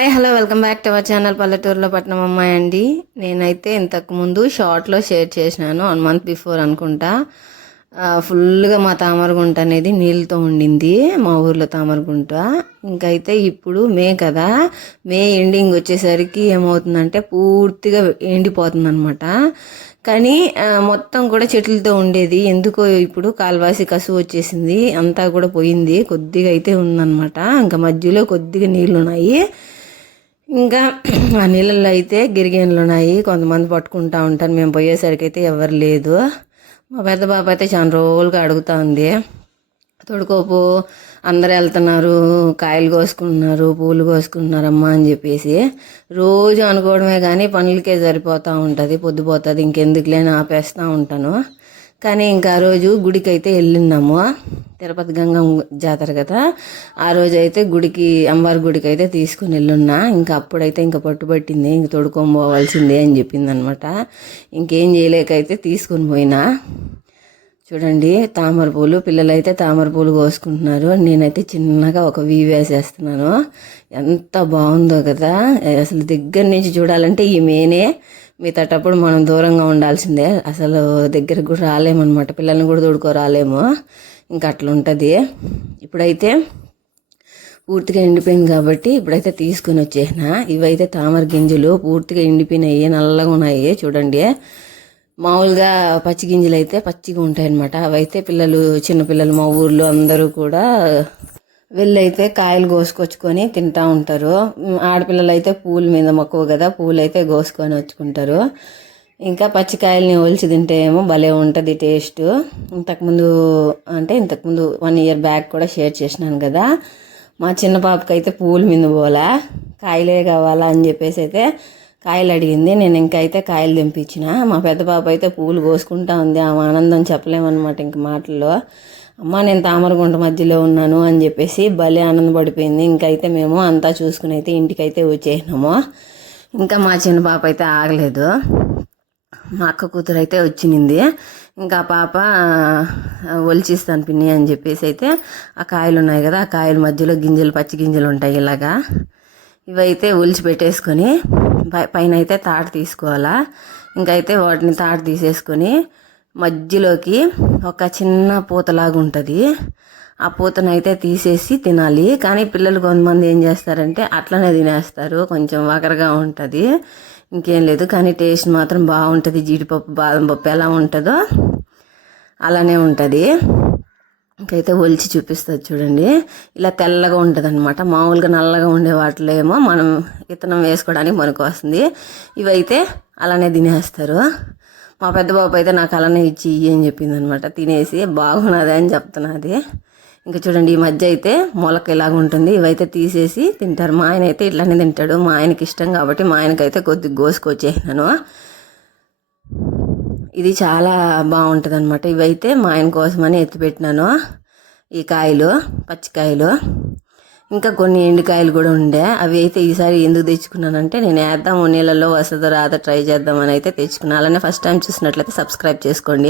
Hi hello welcome back to our channel పల్లెటూరులో పట్నం అమ్మాయి అండి. నేనైతే ఇంతకుముందు షార్ట్లో షేర్ చేసినాను వన్ మంత్ బిఫోర్ అనుకుంటా. ఫుల్గా మా తామరగుంట అనేది నీళ్ళతో ఉండింది మా ఊర్లో తామరగుంట ఇంకైతే ఇప్పుడు మే కదా మే ఎండింగ్ వచ్చేసరికి ఏమవుతుందంటే పూర్తిగా ఎండిపోతుంది అనమాట కానీ మొత్తం కూడా చెట్లతో ఉండేది ఎందుకో ఇప్పుడు కాల్వాసి కసువు వచ్చేసింది అంతా కూడా పోయింది కొద్దిగా అయితే ఉందన్నమాట. ఇంకా మధ్యలో కొద్దిగా నీళ్ళు ఉన్నాయి ఇంకా ఆ నీళ్ళల్లో అయితే గిరిగేన్లు ఉన్నాయి. కొంతమంది పట్టుకుంటా ఉంటారు. మేము పోయేసరికి అయితే ఎవరు లేదు. మా పెద్ద బాబు అయితే చాలా రోజులుగా అడుగుతా ఉంది తొడుకోపు అందరు వెళ్తున్నారు. కాయలు కోసుకుంటున్నారు. పూలు కోసుకుంటున్నారమ్మా అని చెప్పేసి రోజు అనుకోవడమే కానీ పనులకే సరిపోతూ ఉంటుంది. పొద్దుపోతుంది ఇంకెందుకులే ఆపేస్తూ ఉంటాను. కానీ ఇంకా రోజు గుడికి అయితే వెళ్ళినాము. తిరుపతి గంగమ్మ జాతర కదా ఆ రోజు అయితే గుడికి అమ్మవారి గుడికి అయితే తీసుకుని వెళ్ళున్నా. ఇంకా అప్పుడైతే ఇంకా పట్టుబట్టింది ఇంక తొడుకొని పోవాల్సిందే అని చెప్పింది అనమాట ఇంకేం చేయలేకైతే తీసుకుని పోయినా. చూడండి తామర పూలు పిల్లలు అయితే తామర పూలు కోసుకుంటున్నారు. నేనైతే చిన్నగా ఒక వీ వేసేస్తున్నాను. ఎంత బాగుందో కదా అసలు దగ్గర నుంచి చూడాలంటే ఈ మేనే. మిగతాటప్పుడు మనం దూరంగా ఉండాల్సిందే. అసలు దగ్గరకు కూడా రాలేమన్నమాట. పిల్లల్ని కూడా తోడుకో రాలేము ఇంకా అట్లా ఉంటుంది ఇప్పుడైతే పూర్తిగా ఎండిపోయింది కాబట్టి ఇప్పుడైతే తీసుకుని వచ్చేసిన. ఇవైతే తామర గింజలు పూర్తిగా ఎండిపోయినాయి. నల్లగా ఉన్నాయి. చూడండి. మామూలుగా పచ్చి గింజలు అయితే పచ్చిగా ఉంటాయి అనమాట అవైతే పిల్లలు చిన్నపిల్లలు మా ఊర్లో అందరూ కూడా వెళ్ళైతే కాయలు కోసుకొచ్చుకొని తింటా ఉంటారు. ఆడపిల్లలు అయితే పూల మీద మక్కువ కదా పూలు అయితే కోసుకొని వచ్చుకుంటారు. ఇంకా పచ్చికాయల్ని ఒలిచి తింటే ఏమో భలే ఉంటుంది టేస్ట్. ఇంతకుముందు అంటే ఇంతకుముందు వన్ ఇయర్ బ్యాక్ కూడా షేర్ చేసినాను కదా. మా చిన్న పాపకి అయితే పూల మీద పోలా కాయలే కావాలా అని చెప్పేసి అయితే కాయలు అడిగింది. నేను ఇంకా అయితే కాయలు తెంపించిన. మా పెద్ద పాప అయితే పూలు కోసుకుంటా ఉంది. ఆమె ఆనందం చెప్పలేమన్నమాట ఇంక మాటల్లో. అమ్మ నేను తామరగుంట మధ్యలో ఉన్నాను అని చెప్పేసి భలే ఆనందపడిపోయింది. ఇంకైతే మేము అంతా చూసుకుని అయితే ఇంటికైతే వచ్చేసినాము. ఇంకా మా చిన్న పాప అయితే ఆగలేదు. మా అక్క కూతురు అయితే వచ్చింది ఇంకా పాప ఒలిచిస్తాను పిన్ని అని చెప్పేసి అయితే ఆ కాయలు ఉన్నాయి కదా ఆ కాయల మధ్యలో గింజలు పచ్చి గింజలు ఉంటాయి ఇలాగా. ఇవైతే ఒలిచి పెట్టేసుకొని పై పైన అయితే తాడు తీసుకోవాలా. ఇంకైతే వాటిని తాడు తీసేసుకొని మధ్యలోకి ఒక చిన్న పూతలాగా ఉంటుంది. ఆ పూతను అయితే తీసేసి తినాలి. కానీ పిల్లలు కొంతమంది ఏం చేస్తారంటే అట్లనే తినేస్తారు. కొంచెం వగరగా ఉంటుంది. ఇంకేం లేదు. కానీ టేస్ట్ మాత్రం బాగుంటుంది. జీడిపప్పు బాదం పప్పు ఎలా ఉంటుందో అలానే ఉంటుంది. ఇంకైతే ఒలిచి చూపిస్తుంది చూడండి. ఇలా తెల్లగా ఉంటుంది అనమాట మామూలుగా నల్లగా ఉండే వాటిలో ఏమో మనం విత్తనం వేసుకోవడానికి మనకు వస్తుంది. ఇవైతే అలానే తినేస్తారు. మా పెద్ద బాబు అయితే నాకు అలానే ఇచ్చి ఇయ్యి అని చెప్పింది అనమాట తినేసి బాగున్నది అని చెప్తున్నది. ఇంకా చూడండి ఈ మధ్య అయితే మొలక ఇలాగ ఉంటుంది ఇవైతే తీసేసి తింటారు. మా ఆయన అయితే ఇట్లానే తింటాడు. మా ఆయనకి ఇష్టం కాబట్టి మా ఆయనకైతే కొద్దిగా కోసుకొచ్చేసినాను ఇది చాలా బాగుంటుంది అనమాట ఇవైతే మా ఆయన కోసమని ఎత్తిపెట్టినాను. ఈ కాయలు పచ్చికాయలు. ఇంకా కొన్ని ఎండుకాయలు కూడా ఉండే. అవి అయితే ఈసారి ఎందుకు తెచ్చుకున్నానంటే నేను వేద్దాము నీళ్ళలో వసతి రాదో ట్రై చేద్దామని అయితే తెచ్చుకున్నాను అలానే ఫస్ట్ టైం చూసినట్లయితే సబ్స్క్రైబ్ చేసుకోండి.